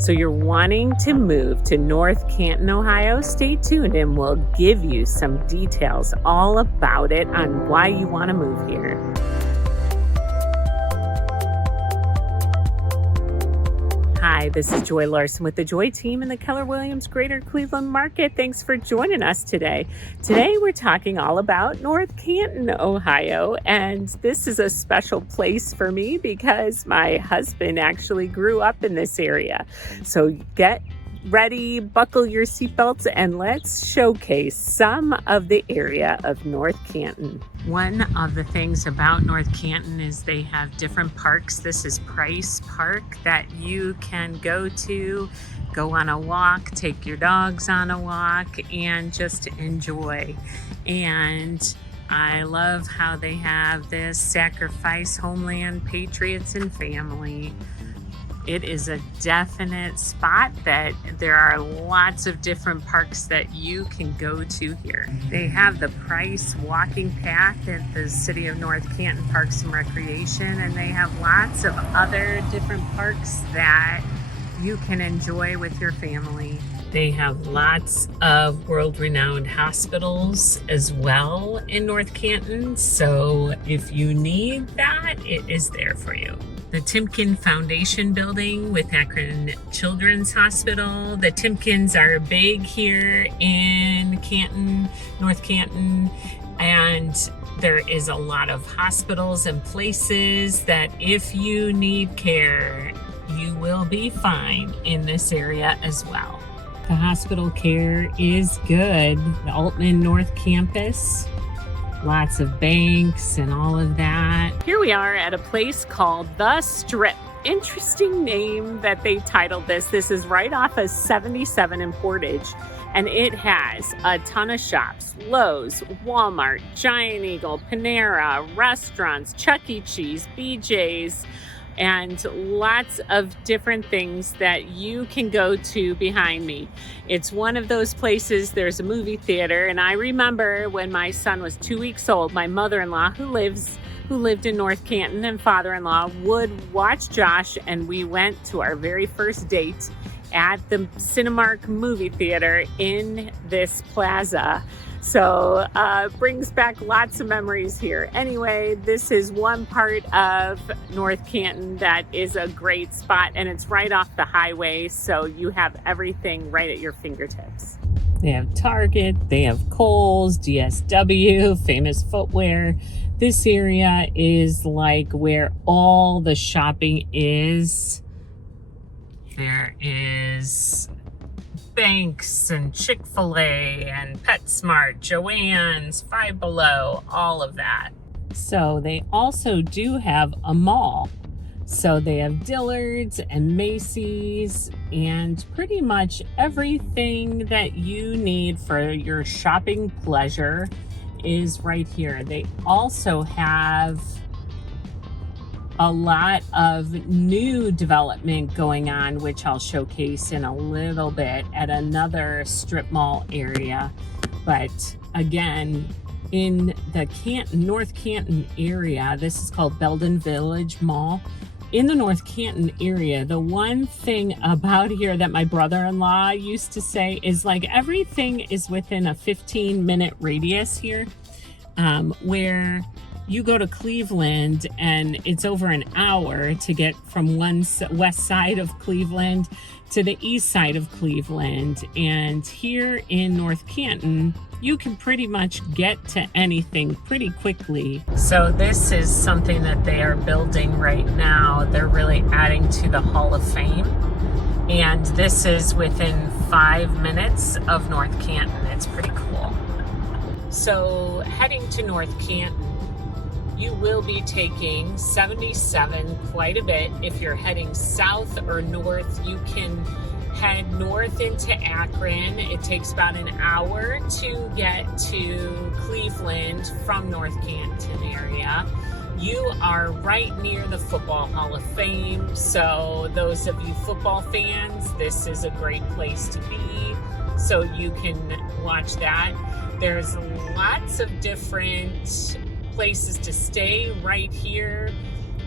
So you're wanting to move to North Canton, Ohio? Stay tuned and we'll give you some details all about it on why you want to move here. Hi, this is Joy Larson with the Joy Team in the Keller Williams Greater Cleveland Market. Thanks for joining us today. Today we're talking all about North Canton, Ohio, and this is a special place for me because my husband actually grew up in this area. So get ready, buckle your seatbelts, and let's showcase some of the area of North Canton. One of the things about North Canton is they have different parks. This is Price Park that you can go to, go on a walk, take your dogs on a walk, and just enjoy. And I love how they have this Sacrifice Homeland, Patriots and Family. It is a definite spot that there are lots of different parks that you can go to here. They have the Price walking path at the City of North Canton Parks and Recreation, and they have lots of other different parks that you can enjoy with your family. They have lots of world-renowned hospitals as well in North Canton, so if you need that, it is there for you. The Timken Foundation building with Akron Children's Hospital. The Timkens are big here in Canton, North Canton, and there is a lot of hospitals and places that if you need care, you will be fine in this area as well. The hospital care is good. The Aultman North Campus. Lots of banks and all of that. Here we are at a place called The Strip. Interesting name that they titled this. This is right off of 77 in Portage, and it has a ton of shops. Lowe's, Walmart, Giant Eagle, Panera, restaurants, Chuck E. Cheese, BJ's, and lots of different things that you can go to behind me. It's one of those places, there's a movie theater, and I remember when my son was 2 weeks old, my mother-in-law who lived in North Canton, and father-in-law would watch Josh, and we went to our very first date at the Cinemark movie theater in this plaza. So brings back lots of memories here. Anyway, this is one part of North Canton that is a great spot, and it's right off the highway, so you have everything right at your fingertips. They have Target, they have Kohl's, DSW, Famous Footwear. This area is like where all the shopping is. There is Banks and Chick-fil-A and PetSmart, Joann's, Five Below, all of that. So they also do have a mall. So they have Dillard's and Macy's and pretty much everything that you need for your shopping pleasure is right here. They also have a lot of new development going on, which I'll showcase in a little bit at another strip mall area. But again, in the North Canton area, this is called Belden Village Mall. In the North Canton area, the one thing about here that my brother-in-law used to say is like everything is within a 15-minute radius here, where you go to Cleveland and it's over an hour to get from one west side of Cleveland to the east side of Cleveland. And here in North Canton, you can pretty much get to anything pretty quickly. So this is something that they are building right now. They're really adding to the Hall of Fame. And this is within 5 minutes of North Canton. It's pretty cool. So heading to North Canton, you will be taking 77 quite a bit. If you're heading south or north, you can head north into Akron. It takes about an hour to get to Cleveland from North Canton area. You are right near the Football Hall of Fame, so those of you football fans, this is a great place to be, so you can watch that. There's lots of different places to stay right here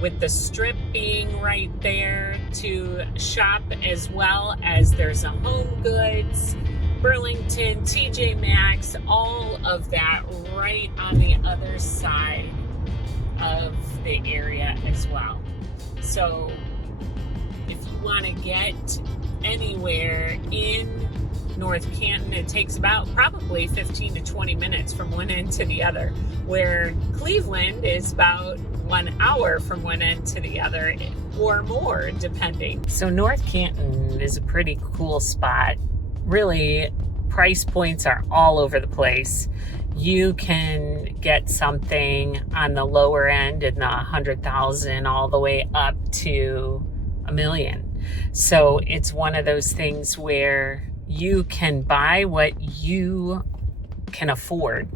with the Strip being right there to shop, as well as there's a Home Goods, Burlington, TJ Maxx, all of that right on the other side of the area as well. So if you want to get anywhere in North Canton, it takes about probably 15 to 20 minutes from one end to the other, where Cleveland is about 1 hour from one end to the other, or more, depending. So North Canton is a pretty cool spot. Really, price points are all over the place. You can get something on the lower end in the 100,000 all the way up to $1 million. So it's one of those things where you can buy what you can afford.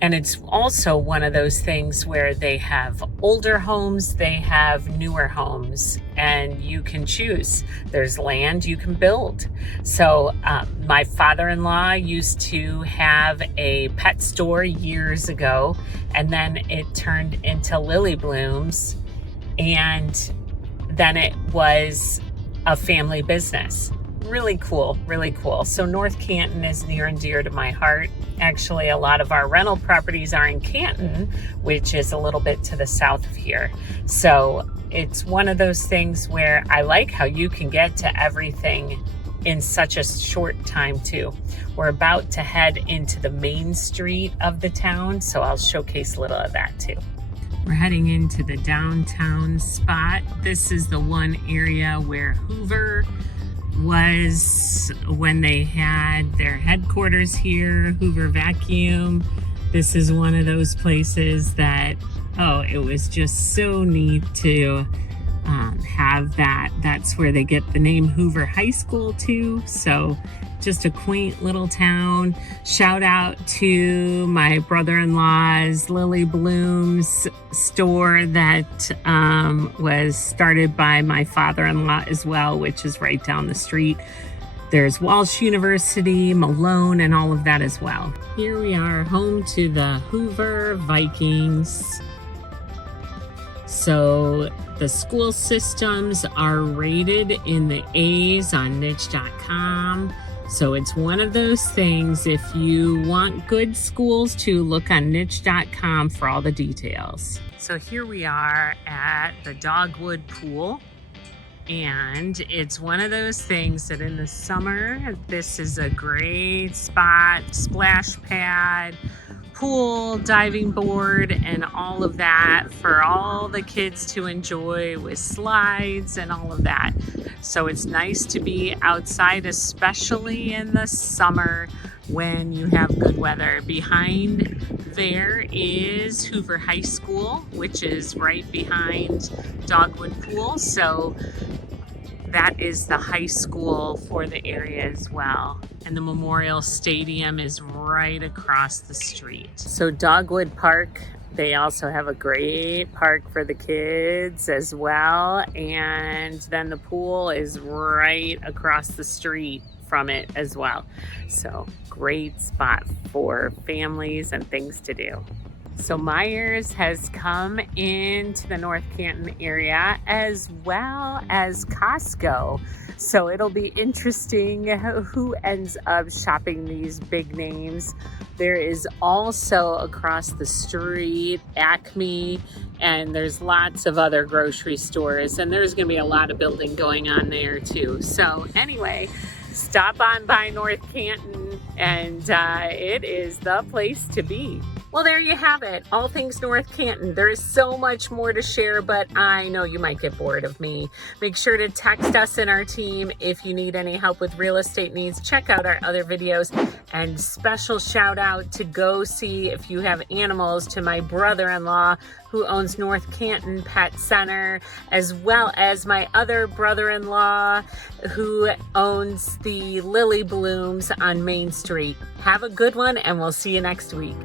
And it's also one of those things where they have older homes, they have newer homes, and you can choose. There's land you can build. So my father-in-law used to have a pet store years ago, and then it turned into Lily Blooms, and then it was a family business. Really cool, really cool. So North Canton is near and dear to my heart. Actually, a lot of our rental properties are in Canton, which is a little bit to the south of here. So it's one of those things where I like how you can get to everything in such a short time too. We're about to head into the main street of the town, so I'll showcase a little of that too. We're heading into the downtown spot. This is the one area where Hoover was when they had their headquarters here, Hoover Vacuum. This is one of those places that, it was just so neat to have that. That's where they get the name Hoover High School too. So just a quaint little town. Shout out to my brother-in-law's Lily Blooms store that was started by my father-in-law as well, which is right down the street. There's Walsh University, Malone, and all of that as well. Here we are, home to the Hoover Vikings. So the school systems are rated in the A's on niche.com. So it's one of those things, if you want good schools to look on niche.com for all the details. So here we are at the Dogwood Pool. And it's one of those things that in the summer, this is a great spot, splash pad, pool, diving board, and all of that for all the kids to enjoy with slides and all of that. So it's nice to be outside, especially in the summer when you have good weather. Behind there is Hoover High School, which is right behind Dogwood Pool. So that is the high school for the area as well. And the Memorial Stadium is right across the street. So Dogwood Park, they also have a great park for the kids as well. And then the pool is right across the street from it as well. So great spot for families and things to do. So Meijer's has come into the North Canton area as well as Costco. So it'll be interesting who ends up shopping these big names. There is also across the street Acme, and there's lots of other grocery stores, and there's gonna be a lot of building going on there too. So anyway, stop on by North Canton, and it is the place to be. Well, there you have it. All things North Canton. There is so much more to share, but I know you might get bored of me. Make sure to text us and our team if you need any help with real estate needs. Check out our other videos. And special shout out to go see if you have animals to my brother-in-law who owns North Canton Pet Center, as well as my other brother-in-law who owns the Lily Blooms on Main Street. Have a good one, and we'll see you next week.